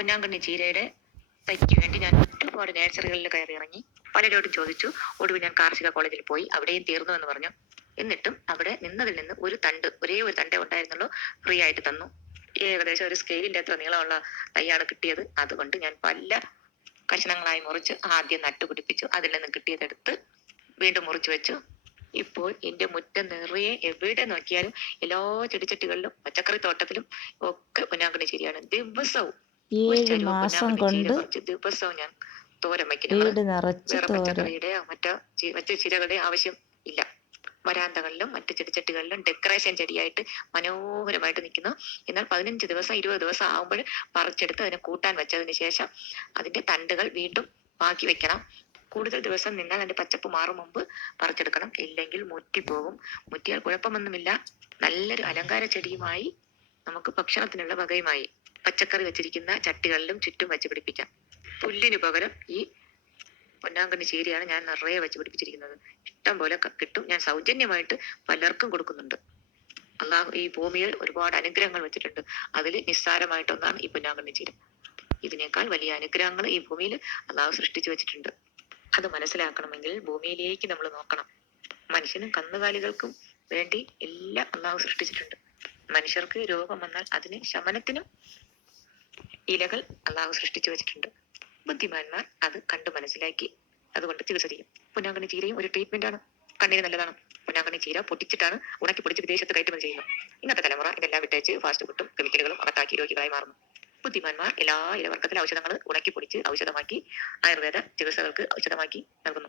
പൊന്നാങ്കണ്ണി ചീരയുടെ തൈക്ക് വേണ്ടി ഞാൻ ഒരുപാട് നേഴ്സറികളിൽ കയറി ഇറങ്ങി. പലരോടും ചോദിച്ചു. ഒടുവിൽ ഞാൻ കാർഷിക കോളേജിൽ പോയി. അവിടെയും തീർന്നു എന്ന് പറഞ്ഞു. എന്നിട്ടും അവിടെ നിന്നതിൽ നിന്ന് ഒരു തണ്ട് ഒരേ ഒരു തണ്ടേ ഉണ്ടായിരുന്നുള്ളൂ ഫ്രീ ആയിട്ട് തന്നു. ഏകദേശം ഒരു സ്കെയിലിന്റെ അത്ര നീളമുള്ള തൈയാണ് കിട്ടിയത്. അതുകൊണ്ട് ഞാൻ പല കഷണങ്ങളായി മുറിച്ച് ആദ്യം നട്ടുപിടിപ്പിച്ചു അതിൽ നിന്ന് കിട്ടിയതെടുത്ത് വീണ്ടും മുറിച്ചു വെച്ചു. ഇപ്പോൾ എന്റെ മുറ്റം നിറയെ എവിടെ നോക്കിയാലും എല്ലാ ചെടിച്ചട്ടികളിലും പച്ചക്കറി തോട്ടത്തിലും ഒക്കെ പൊന്നാങ്കണ്ണി ചീരയാണ്. ദിവസവും ഏഴ് മാസം കൊണ്ട് ദിവസവും ഞാൻ തോരൻ വീട് നിറച്ച് പച്ചക്കറിയുടെയോ മറ്റോ മറ്റു ചിരകളുടെയോ ആവശ്യം ഇല്ല. വരാന്തകളിലും മറ്റു ചെടിച്ചട്ടികളിലും ഡെക്കറേഷൻ ചെടിയായിട്ട് മനോഹരമായിട്ട് നിൽക്കുന്നു. എന്നാൽ പതിനഞ്ച് ദിവസം ഇരുപത് ദിവസം ആകുമ്പോൾ പറിച്ചെടുത്ത് അതിനെ കൂട്ടാൻ വെച്ചതിന് ശേഷം അതിന്റെ തണ്ടുകൾ വീണ്ടും ബാക്കി വെക്കണം. കൂടുതൽ ദിവസം നിന്നാൽ അതിന്റെ പച്ചപ്പ് മാറും മുമ്പ് പറിച്ചെടുക്കണം. ഇല്ലെങ്കിൽ മുറ്റിപ്പോകും. മുറ്റിയാൽ കുഴപ്പമൊന്നുമില്ല. നല്ലൊരു അലങ്കാര ചെടിയുമായി നമുക്ക് ഭക്ഷണത്തിനുള്ള വകയുമായി പച്ചക്കറി വെച്ചിരിക്കുന്ന ചട്ടികളിലും ചുറ്റും വെച്ച് പിടിപ്പിക്കാം. പുല്ലിന് പകരം ഈ പൊന്നാങ്കണ്ണി ചീരയാണ് ഞാൻ നിറയെ വെച്ച് പിടിപ്പിച്ചിരിക്കുന്നത്. ഇഷ്ടം പോലെ കിട്ടും. ഞാൻ സൗജന്യമായിട്ട് പലർക്കും കൊടുക്കുന്നുണ്ട്. അള്ളാഹു ഈ ഭൂമിയിൽ ഒരുപാട് അനുഗ്രഹങ്ങൾ വെച്ചിട്ടുണ്ട്. അതിൽ നിസ്സാരമായിട്ടൊന്നാണ് ഈ പൊന്നാങ്കണ്ണി ചീര. ഇതിനേക്കാൾ വലിയ അനുഗ്രഹങ്ങൾ ഈ ഭൂമിയിൽ അള്ളാഹു സൃഷ്ടിച്ചു വെച്ചിട്ടുണ്ട്. അത് മനസ്സിലാക്കണമെങ്കിൽ ഭൂമിയിലേക്ക് നമ്മൾ നോക്കണം. മനുഷ്യനും കന്നുകാലികൾക്കും വേണ്ടി എല്ലാം അള്ളാഹു സൃഷ്ടിച്ചിട്ടുണ്ട്. മനുഷ്യർക്ക് രോഗം വന്നാൽ അതിന് ശമനത്തിനും ഇലകൾ അള്ളാഹു സൃഷ്ടിച്ചു വെച്ചിട്ടുണ്ട്. ബുദ്ധിമാന്മാർ അത് കണ്ടു മനസ്സിലാക്കി അതുകൊണ്ട് ചികിത്സ ചെയ്യും. പൊന്നാങ്കണ്ണി ചീരയും ഒരു ട്രീറ്റ്മെന്റ് ആണ്. കണ്ണിന് നല്ലതാണ്. പൊന്നാങ്കണ്ണി ചീര പൊട്ടിച്ചിട്ടാണ് ഉണക്കി പൊടിച്ച് വിദേശത്ത് കയറ്റുമതി ചെയ്യുന്നത്. ഇന്നത്തെ തലമുറ ഇതെല്ലാം വിട്ടേച്ച് ഫാസ്റ്റ് ഫുഡും കെമിക്കലുകളും അകത്താക്കി രോഗികളായി മാറുന്നു. ബുദ്ധിമാന്മാർ എല്ലാ ഇലവർഗത്തിലെ ഔഷധങ്ങൾ ഉണക്കി പൊടിച്ച് ഔഷധമാക്കി ആയുർവേദ ചികിത്സകൾക്ക് ഔഷധമാക്കി നൽകുന്നു.